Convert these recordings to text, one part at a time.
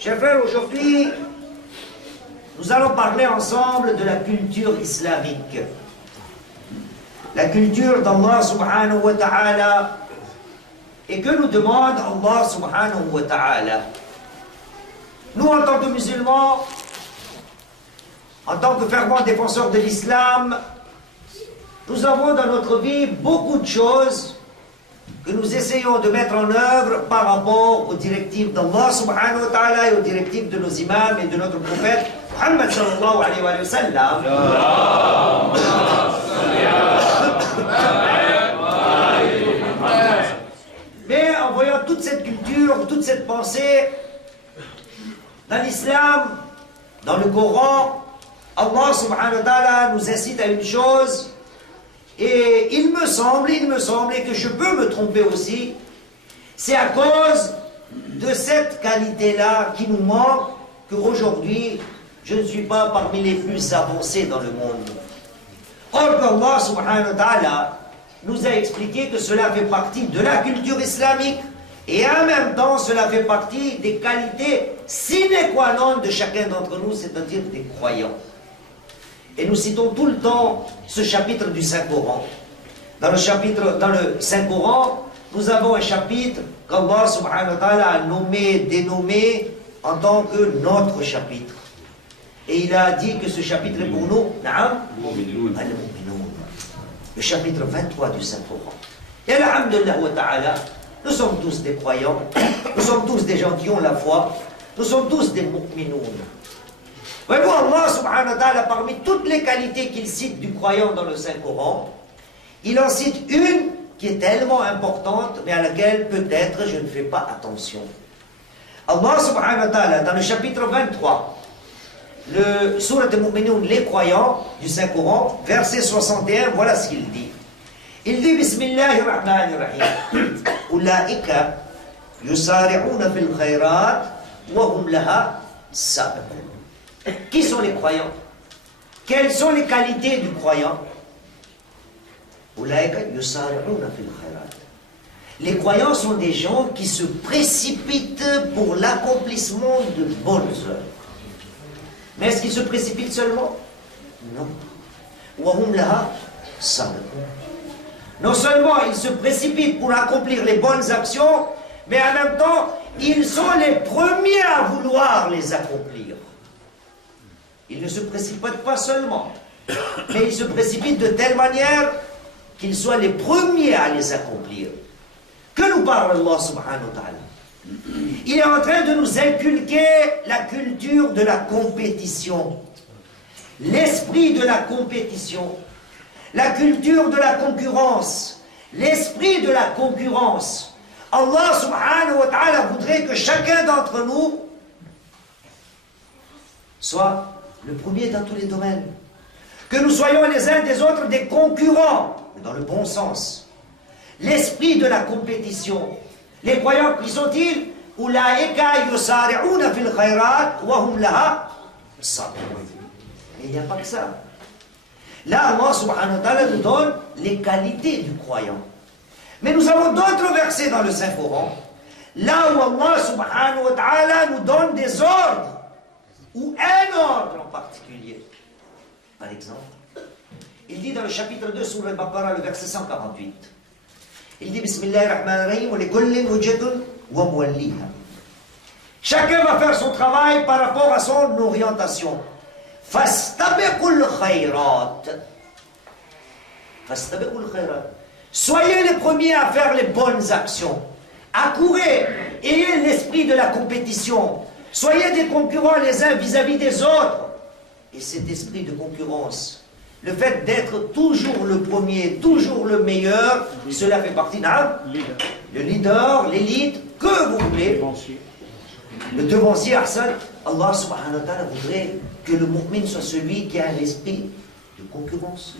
Chers frères, aujourd'hui, nous allons parler ensemble de la culture islamique. La culture d'Allah subhanahu wa ta'ala et que nous demande Allah subhanahu wa ta'ala. Nous, en tant que musulmans, en tant que fervents défenseurs de l'islam, nous avons dans notre vie beaucoup de choses que nous essayons de mettre en œuvre par rapport aux directives d'Allah subhanahu wa ta'ala et aux directives de nos imams et de notre prophète Muhammad sallallahu alayhi wa sallam. Mais en voyant toute cette culture, toute cette pensée, dans l'islam, dans le Coran, Allah subhanahu wa ta'ala nous incite à une chose, et il me semble, et que je peux me tromper aussi, c'est à cause de cette qualité-là qui nous manque qu'aujourd'hui, je ne suis pas parmi les plus avancés dans le monde. Or qu'Allah subhanahu wa ta'ala nous a expliqué que cela fait partie de la culture islamique et en même temps cela fait partie des qualités sine qua non de chacun d'entre nous, c'est-à-dire des croyants. Et nous citons tout le temps ce chapitre du Saint-Coran. Dans le Saint-Coran, nous avons un chapitre qu'Allah subhanahu wa ta'ala a nommé, dénommé en tant que notre chapitre. Et il a dit que ce chapitre est pour nous, le chapitre 23 du Saint-Coran. Et alhamdulillah wa ta'ala, nous sommes tous des croyants, nous sommes tous des gens qui ont la foi, nous sommes tous des mu'minoun. Voyez-vous, Allah subhanahu wa ta'ala, parmi toutes les qualités qu'il cite du croyant dans le Saint-Coran, il en cite une qui est tellement importante, mais à laquelle peut-être je ne fais pas attention. Allah subhanahu wa ta'ala, dans le chapitre 23, le Surat al-Mu'minun, les croyants du Saint-Coran, verset 61, voilà ce qu'il dit. Il dit, Bismillahirrahmanirrahim, Ulaika yusari'una fil khayrat wa hum laha sabiqun. Qui sont les croyants? Quelles sont les qualités du croyant? Les croyants sont des gens qui se précipitent pour l'accomplissement de bonnes œuvres. Mais est-ce qu'ils se précipitent seulement? Non. Non seulement ils se précipitent pour accomplir les bonnes actions, mais en même temps, ils sont les premiers à vouloir les accomplir. Ils ne se précipitent pas seulement, mais ils se précipitent de telle manière qu'ils soient les premiers à les accomplir. Que nous parle Allah subhanahu wa ta'ala? Il est en train de nous inculquer la culture de la compétition, l'esprit de la compétition, la culture de la concurrence, l'esprit de la concurrence. Allah subhanahu wa ta'ala voudrait que chacun d'entre nous soit le premier dans tous les domaines. Que nous soyons les uns des autres des concurrents, mais dans le bon sens. L'esprit de la compétition. Les croyants, qui sont-ils? Ulaika yusari'una fil khayrat wa hum laha sabiqun. Et il n'y a pas que ça. Là, Allah subhanahu wa ta'ala nous donne les qualités du croyant. Mais nous avons d'autres versets dans le Saint-Coran, là où Allah subhanahu wa ta'ala nous donne des ordres, ou un ordre en particulier. Par exemple, il dit dans le chapitre 2 sur le Baqarah, le verset 148, il dit Bismillahirrahmanirrahim, wa muwalliha. Chacun va faire son travail par rapport à son orientation. Fastabiqul khayrat. Fastabiqul khayrat. Soyez les premiers à faire les bonnes actions. Accourez, ayez l'esprit de la compétition. Soyez des concurrents les uns vis-à-vis des autres. Et cet esprit de concurrence, le fait d'être toujours le premier, toujours le meilleur, cela fait partie d'un le leader, l'élite, que vous voulez. Le devancier, Hassan, Allah subhanahu wa ta'ala voudrait que le mu'min soit celui qui a un esprit de concurrence.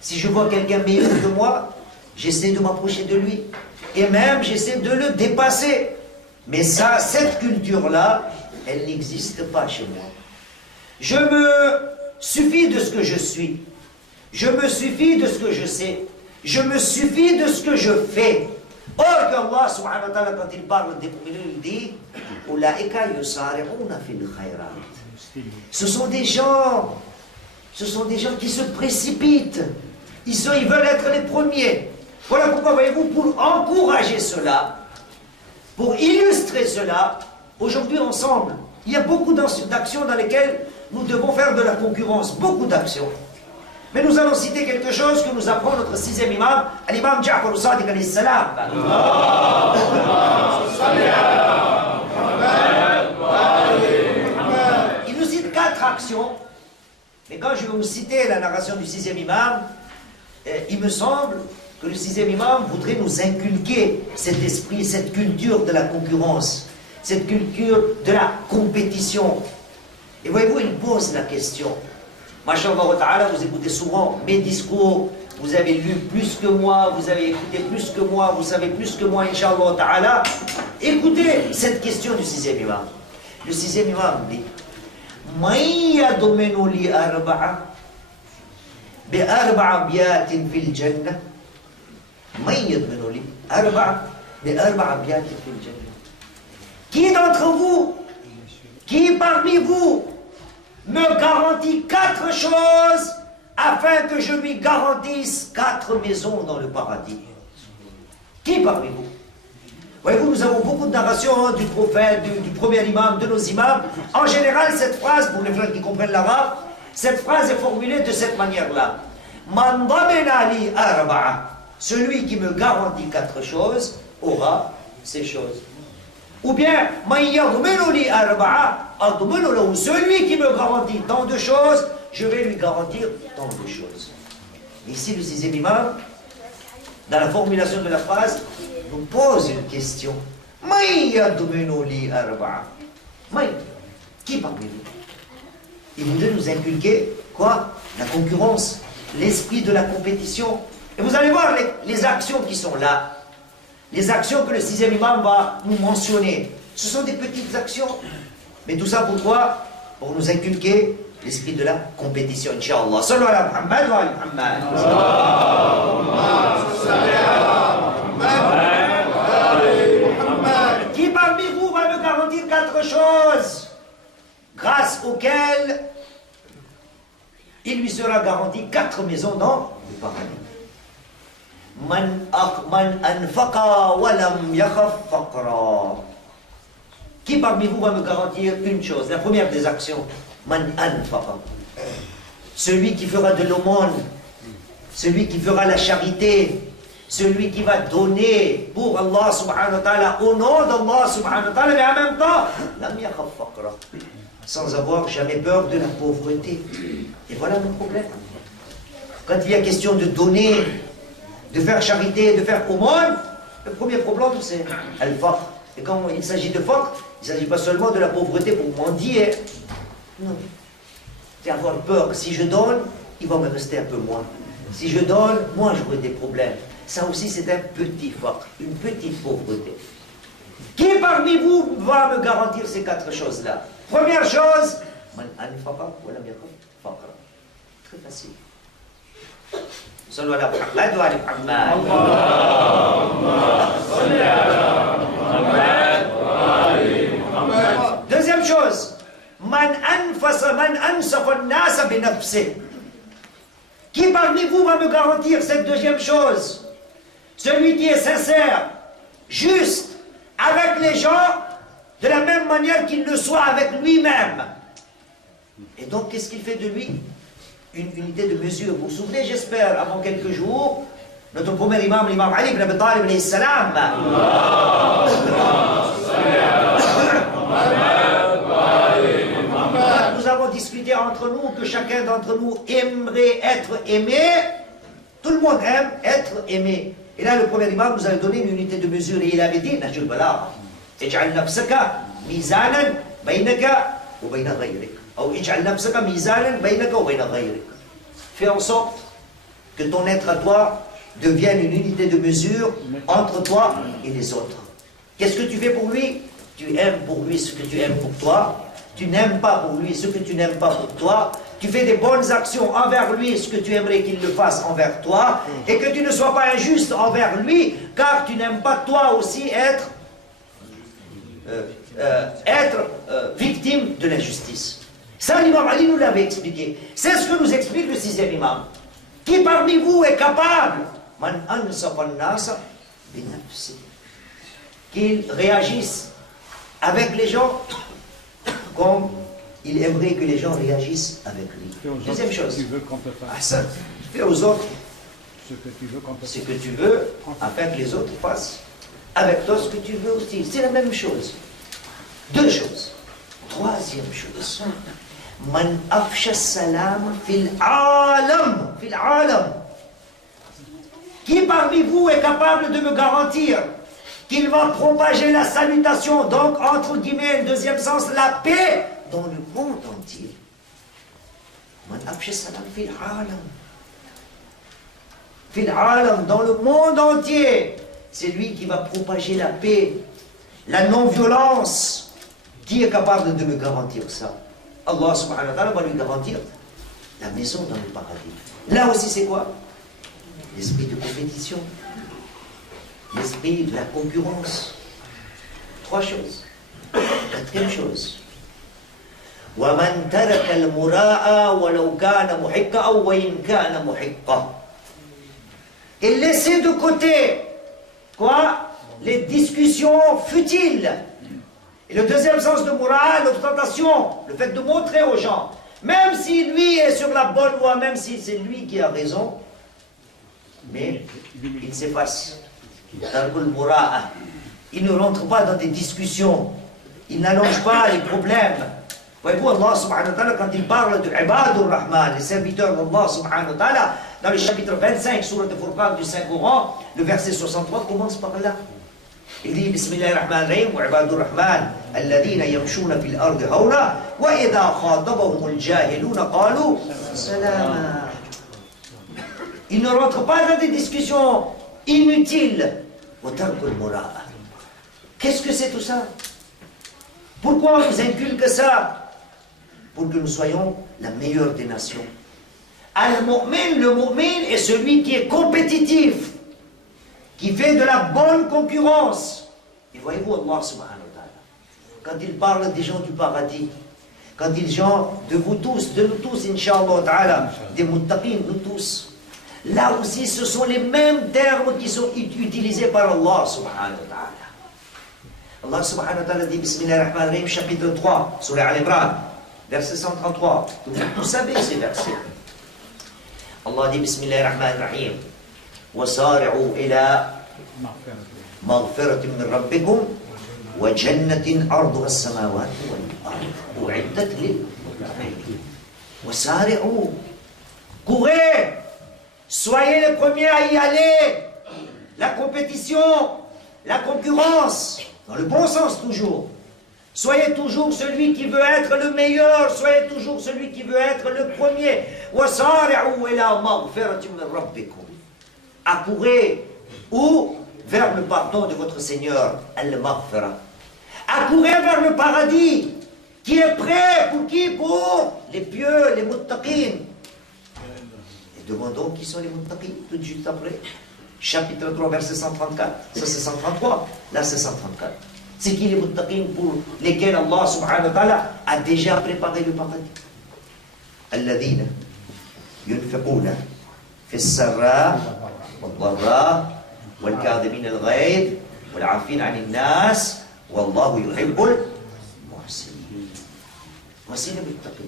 Si je vois quelqu'un meilleur que moi, j'essaie de m'approcher de lui. Et même, j'essaie de le dépasser. Mais ça, cette culture-là, elle n'existe pas chez moi. Je me suffis de ce que je suis. Je me suffis de ce que je sais. Je me suffis de ce que je fais. Or que Allah subhanahu wa ta'ala, quand il parle des mu'minun, il dit Ulaika yusari'una fil khayrat. Ce sont des gens qui se précipitent. Ils veulent être les premiers. Voilà pourquoi, voyez-vous, pour encourager cela, pour illustrer cela, aujourd'hui ensemble, il y a beaucoup d'actions dans lesquelles nous devons faire de la concurrence, beaucoup d'actions. Mais nous allons citer quelque chose que nous apprend notre sixième imam, l'imam Ja'far al-Sadiq alayhi salam. Il nous cite 4 actions, mais quand je vais vous citer la narration du sixième imam, il me semble que le sixième imam voudrait nous inculquer cet esprit, cette culture de la concurrence, cette culture de la compétition. Et voyez-vous, il pose la question. Masha'Allah ta'ala, vous écoutez souvent mes discours, vous avez lu plus que moi, vous avez écouté plus que moi, vous savez plus que moi, Inch'Allah ta'ala. Écoutez cette question du sixième imam. Le sixième imam dit Man yadminu li arba'a bi arba'a biyatin fil jannah. Man yadminu li arba'a bi arba'a biyatin fil jannah. Qui d'entre vous, qui parmi vous me garantit 4 choses afin que je lui garantisse 4 maisons dans le paradis? Qui parmi vous? Voyez-vous, nous avons beaucoup de narrations du prophète, du premier imam, de nos imams. En général, cette phrase, pour les frères qui comprennent l'arabe, cette phrase est formulée de cette manière-là. Man damena li arba'a. Celui qui me garantit 4 choses aura ces choses. Ou bien, celui qui me garantit tant de choses, je vais lui garantir tant de choses. Ici, le sixième imam, dans la formulation de la phrase, nous pose une question. Qui parmi vous? Il voudrait nous inculquer quoi? La concurrence, l'esprit de la compétition. Et vous allez voir les actions qui sont là. Les actions que le sixième imam va nous mentionner, ce sont des petites actions. Mais tout ça pourquoi? Pour nous inculquer l'esprit de la compétition, Inch'Allah. Sallu ala Muhammad wa ala Muhammad. Qui parmi vous va me garantir 4 choses grâce auxquelles il lui sera garanti 4 maisons dans le paradis? Man anfaqa wa lam yakhaf faqra. Qui parmi vous va me garantir une chose? La première des actions. Man anfaqa. Celui qui fera de l'aumône, celui qui fera la charité, celui qui va donner pour Allah subhanahu wa ta'ala, au nom d'Allah subhanahu wa ta'ala, mais en même temps, lam yakhaf faqra. Sans avoir jamais peur de la pauvreté. Et voilà le problème. Quand il y a question de donner, de faire charité, de faire aumône, le premier problème c'est al-faqr. Et quand il s'agit de faqr, il ne s'agit pas seulement de la pauvreté pour mendier. Non. C'est avoir peur que si je donne, il va me rester un peu moins. Si je donne, moi j'aurai des problèmes. Ça aussi c'est un petit faqr, une petite pauvreté. Qui parmi vous va me garantir ces 4 choses-là? Première chose, man anfaqa wa lam yakhaf faqra. Très facile. Sallu ala Muhammad wa ala Muhammad. Deuxième chose, man ansafa an-nasa bi nafsihi. Qui parmi vous va me garantir cette deuxième chose? Celui qui est sincère, juste, avec les gens, de la même manière qu'il le soit avec lui-même. Et donc, qu'est-ce qu'il fait de lui? Une unité de mesure. Vous vous souvenez, j'espère, avant quelques jours, notre premier imam, l'imam Ali ibn Abi Talib alayhi salam. Nous avons discuté entre nous que chacun d'entre nous aimerait être aimé. Tout le monde aime être aimé. Et là, le premier imam nous avait donné une unité de mesure et il avait dit, Nahjul Balagha, اجعل نفسك ميزانا بينك وبين غيرك أو اجعل نفسك ميزانا بينك وبين غيرك. Fais en sorte que ton être à toi devienne une unité de mesure entre toi et les autres. Qu'est-ce que tu fais pour lui? Tu aimes pour lui ce que tu aimes pour toi. Tu n'aimes pas pour lui ce que tu n'aimes pas pour toi. Tu fais des bonnes actions envers lui, ce que tu aimerais qu'il le fasse envers toi. Et que tu ne sois pas injuste envers lui, car tu n'aimes pas toi aussi être victime de l'injustice. Ça, l'imam Ali nous l'avait expliqué. C'est ce que nous explique le sixième imam. Qui parmi vous est capable qu'il réagisse avec les gens comme il aimerait que les gens réagissent avec lui. Deuxième chose. Fais aux autres ce que tu veux afin que les autres fassent avec toi ce que tu veux aussi. C'est la même chose. Deux choses. Troisième chose. Man afsha salam fil alam. Fil alam. Qui parmi vous est capable de me garantir qu'il va propager la salutation, donc entre guillemets, deuxième sens, la paix dans le monde entier? Man afsha salam fil alam. Fil alam, dans le monde entier. C'est lui qui va propager la paix, la non-violence. Qui est capable de me garantir ça? Allah subhanahu wa ta'ala va lui garantir la maison dans le paradis. Là aussi, c'est quoi? L'esprit de compétition, l'esprit de la concurrence. Trois choses. Quatrième chose. وَمَنْ تَرَكَ الْمُرَاءَ وَلَوْ كَانَ مُحِقًّا أَوْ وَإِنْ كَانَ مُحِقًّا. Et laisser de côté, quoi? Les discussions futiles. Et le deuxième sens de morale, l'ostentation, le fait de montrer aux gens, même si lui est sur la bonne voie, même si c'est lui qui a raison, mais il s'efface. Il ne rentre pas dans des discussions, il n'allonge pas les problèmes. Voyez-vous, Allah subhanahu wa ta'ala, quand il parle de Ibadur Rahman, les serviteurs d'Allah subhanahu wa ta'ala, dans le chapitre 25, surat al-Furqan du Saint-Coran, le verset 63 commence par là. Il dit Bismillahirrahmanirrahim wa ibadur rahman alladhina yamshuna fil ardi hawna wa idha khatabahumul jahiluna qalu salama. Il ne rentre pas dans des discussions inutiles. Wa tarkul mura'a. Qu'est-ce que c'est tout ça? Pourquoi on nous inculque ça? Pour que nous soyons la meilleure des nations. Al-mu'min, le mu'min est celui qui est compétitif, qui fait de la bonne concurrence. Et voyez-vous Allah subhanahu wa ta'ala, quand il parle des gens du paradis, quand il dit de vous tous, de nous tous, Inch'Allah ta'ala, des muttaqin, nous tous, là aussi ce sont les mêmes termes qui sont utilisés par Allah subhanahu wa ta'ala. Allah subhanahu wa ta'ala dit Bismillahirrahmanirrahim, chapitre 3, surah Al-Imran, verset 133. Vous savez ces versets. Allah dit Bismillahirrahmanirrahim. وسارعوا إلى مغفرة من ربكم وجنة عرضها السماوات والأرض أعدت للمتقين. وسارعوا, courez, soyez les premiers à y aller. La compétition, la concurrence, dans le bon sens toujours. Soyez toujours celui qui veut être le meilleur, soyez toujours celui qui veut être le premier. وسارعوا إلى مغفرة من ربكم. Accourez ou vers le pardon de votre Seigneur, Al-Maghfira. Accourez vers le paradis, qui est prêt pour qui? Pour les pieux, les muttaqin. Et demandons qui sont les muttaqin, tout de suite après. Chapitre 3, verset 134. Ça c'est 133, là c'est 134. C'est qui les muttaqin pour lesquels Allah subhanahu wa ta'ala a déjà préparé le paradis? Alladhina yunfiquna fi sarra والضراء والكاظمين الغيظ والعافين عن الناس والله يحب المحسنين. Voici les muttaqin.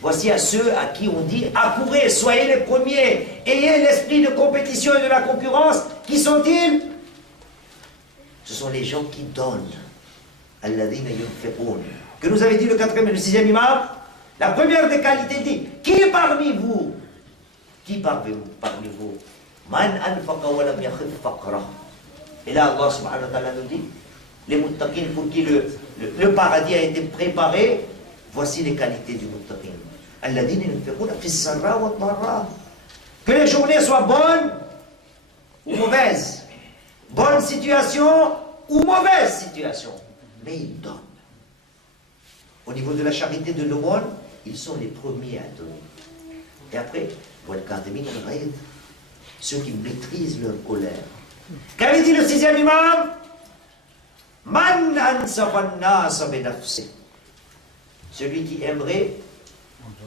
Voici à ceux à qui on dit accourez, soyez les premiers, ayez l'esprit de compétition et de la concurrence. Qui sont-ils? Ce sont les gens qui donnent. Alladhina yunfiqun. Que nous avait dit le quatrième et le sixième imam. La première des qualités dit qui parmi vous? Qui parmi vous? Man anfaqa wa lam yakhif faqra. Et là, Allah subhanahu wa ta'ala nous dit, les muttaqin pour qui le paradis a été préparé, voici les qualités du muttaqin. Alladhina yunfiquna fi sarra wa dharra. Que les journées soient bonnes ou mauvaises. Bonne situation ou mauvaise situation. mais ils donnent. Au niveau de la charité de l'aumône, ils sont les premiers à donner. Et après, ceux qui maîtrisent leur colère. Qu'avait dit le 6e imam? Man ansafa an-nas bi nafsihi. Celui qui aimerait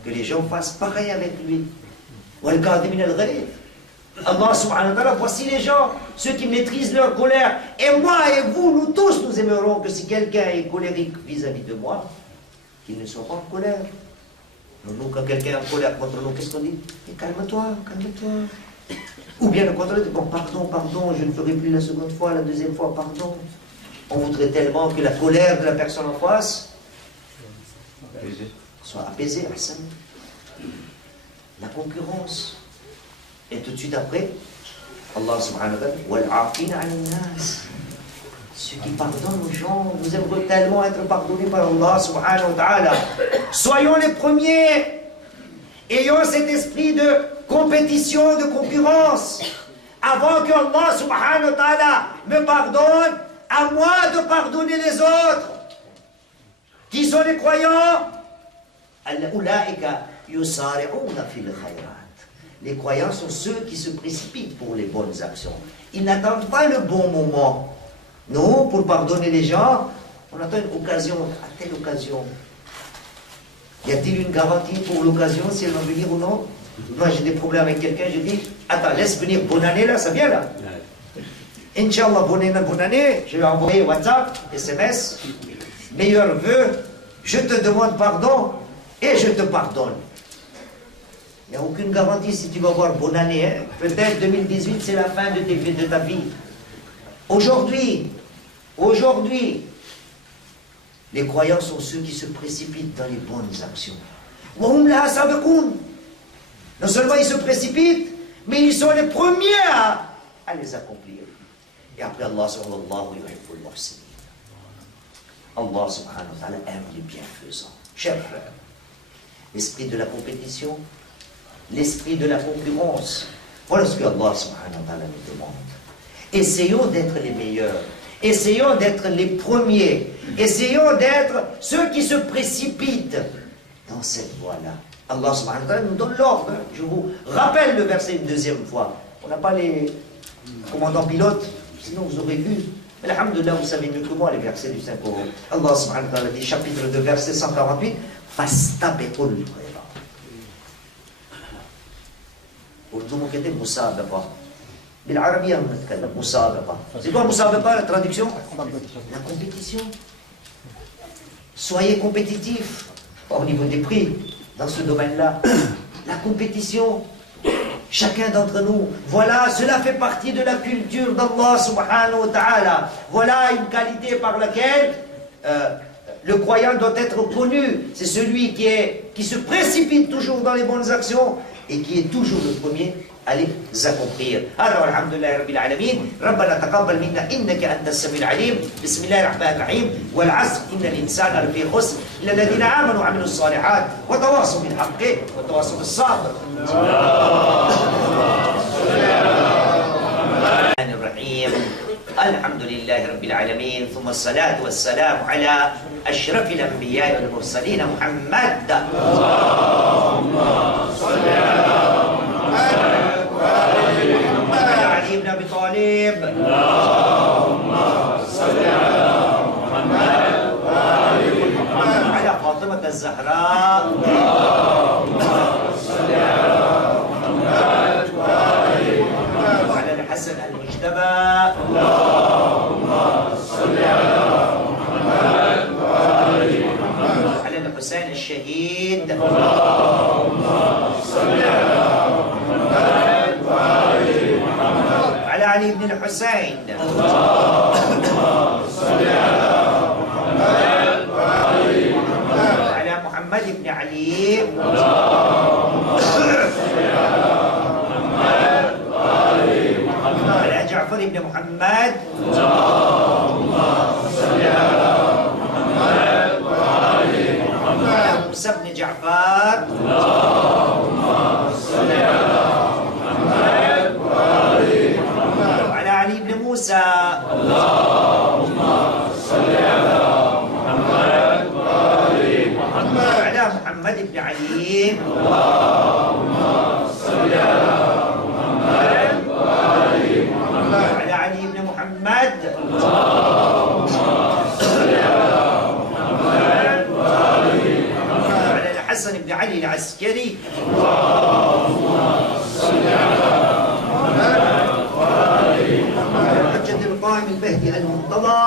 que les gens fassent pareil avec lui. Allah subhanahu wa ta'ala, voici les gens, ceux qui maîtrisent leur colère. Et moi et vous, nous tous, nous aimerons que si quelqu'un est colérique vis-à-vis de moi, qu'il ne soit pas en colère. Nous, quand quelqu'un est en colère contre nous, qu'est-ce qu'on dit? Calme-toi, calme-toi. Ou bien le contraire, bon, pardon, pardon, je ne ferai plus la seconde fois, la deuxième fois, pardon. On voudrait tellement que la colère de la personne en face soit apaisée, Hassan. La concurrence. Et tout de suite après, Allah subhanahu wa ta'ala, ceux qui pardonnent aux gens, nous aimerions tellement être pardonnés par Allah subhanahu wa ta'ala. Soyons les premiers. Ayons cet esprit de compétition, de concurrence. Avant que Allah subhanahu wa ta'ala me pardonne, à moi de pardonner les autres. Qui sont les croyants? Les croyants sont ceux qui se précipitent pour les bonnes actions. Ils n'attendent pas le bon moment. Nous, pour pardonner les gens, on attend une occasion. À telle occasion. Y a-t-il une garantie pour l'occasion, si elle va venir ou non? Moi, j'ai des problèmes avec quelqu'un, je dis, attends, laisse venir, bonne année là, ça vient là. Inch'Allah, bonne année, je vais envoyer WhatsApp, SMS, meilleurs vœux, je te demande pardon et je te pardonne. Il n'y a aucune garantie si tu vas avoir bonne année. Hein? Peut-être 2018, c'est la fin de ta vie. Aujourd'hui, les croyants sont ceux qui se précipitent dans les bonnes actions. Non seulement ils se précipitent, mais ils sont les premiers à les accomplir. Et après Allah subhanahu wa ta'ala aime les bienfaisants. Chers frères, l'esprit de la compétition, l'esprit de la concurrence, voilà ce que Allah subhanahu wa ta'ala nous demande. Essayons d'être les meilleurs. Essayons d'être les premiers. Essayons d'être ceux qui se précipitent dans cette voie-là. Allah subhanahu wa ta'ala nous donne l'ordre. Je vous rappelle le verset une deuxième fois. On n'a pas les commandants pilotes, sinon vous aurez vu. Mais alhamdoulilah, vous savez mieux que moi les versets du Saint-Coran. Allah subhanahu wa ta'ala dit, chapitre 2, verset 148, Fastabiqul khayrat. قلتم كده مسابقة بالعربية بنتكلم مسابقة. C'est quoi مسابقة la traduction? La compétition. Soyez compétitifs au niveau des prix dans ce domaine-là. La compétition. Chacun d'entre nous. Voilà, cela fait partie de la culture d'Allah subhanahu wa ta'ala. Voilà une qualité par laquelle le croyant doit être connu. C'est celui qui se précipite toujours dans les bonnes actions et qui est toujours le premier à les accomplir. Alors, alhamdulillah rabbil alamin, Rabbana taqabbal minna innaka anta as-sami'ul alim. Bismillahir rahmanir rahim. Wal 'asr innal insana lafi khusr illa alladhina amanu wa 'amilus salihat wa tawasaw bil haqqi wa tawasaw bis sabr. Bismillahirrahmanirrahim. Alhamdulillah rabbil alamin. Thumma as-salatu was-salam ala أشرف الأنبياء والمرسلين محمد. اللهم صل على محمد وعلى علي بن أبي طالب. اللهم صل على محمد وعلى محمد. على فاطمة الزهراء. اللهم صل على محمد وعلى محمد. وعلى الحسن المجتبى. اللهم صل على حسين الشهيد. اللهم صل على محمد وعلى محمد. على علي بن الحسين. اللهم صل على محمد وعلى محمد. على محمد بن علي. اللهم صل على محمد وعلى محمد. على جعفر بن محمد. اللهم صل على موسى بن جعفر. اللهم صل على محمد وعلى محمد. وعلى علي بن موسى. اللهم صل على محمد بن علي. اللهم صل على محمد وآل محمد وعلى علي بن محمد. اللهم صل على محمد وآل محمد وعلى الحسن بن علي العسكري. اللهم صل على محمد وآل محمد الحجة القائم المهدي المنتظر.